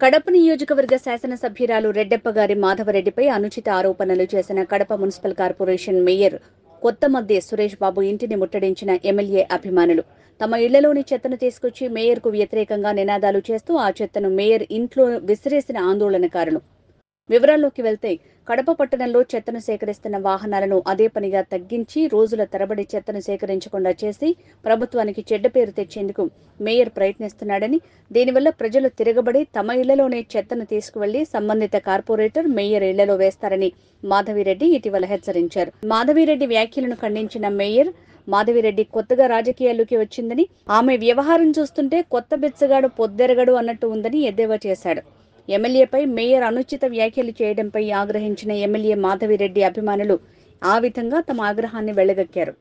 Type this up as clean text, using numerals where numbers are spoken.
కడప నియోజకవర్గ శాసనసభ్యురాలు రెడ్డెప్పగారి మాధవరెడ్డిపై అనుచిత ఆరోపణలు చేసిన Kadapa municipal corporation mayor Kothamaddi Suresh Babu ఇంటిని ముట్టడించిన ఎమ్మెల్యే అభిమానులు తమ ఇళ్లలోని చెత్తను తీసుకొచ్చి మేయర్కు వ్యతిరేకంగా నినాదాలు చేస్తూ ఆ చెత్తను మేయర్ ఇంట్లో విసిరేసిన ఆందోళనకారులు. వివరాల్లోకి వెళ్తే కడప పట్టణంలో చెత్తను సేకరిస్తున్న వాహనాలను అదే పనిగా తగ్గించి రోజుల తరబడి చెత్తను సేకరించకుండా చేసి ప్రభుత్వానికి చెడ్డ పేరు తెచ్చేందుకు మేయర్ ప్రయత్నిస్తున్నాడని, దీనివల్ల ప్రజలు తిరగబడి తమ ఇళ్లలోనే చెత్తను తీసుకువెళ్లి సంబంధిత కార్పొరేటర్ మేయర్ ఇళ్లలో వేస్తారని మాధవిరెడ్డి ఇటీవల హెచ్చరించారు. మాధవిరెడ్డి వ్యాఖ్యలను ఖండించిన మేయర్ మాధవిరెడ్డి కొత్తగా రాజకీయాల్లోకి వచ్చిందని, ఆమె వ్యవహారం చూస్తుంటే కొత్త బిచ్చగాడు పొద్దెరగడు అన్నట్టు ఉందని ఎద్దేవా చేశాడు. ఎమ్మెల్యేపై మేయర్ అనుచిత వ్యాఖ్యలు చేయడంపై ఆగ్రహించిన ఎమ్మెల్యే మాధవిరెడ్డి అభిమానులు ఆ విధంగా తమ ఆగ్రహాన్ని వెళ్లగక్కారు.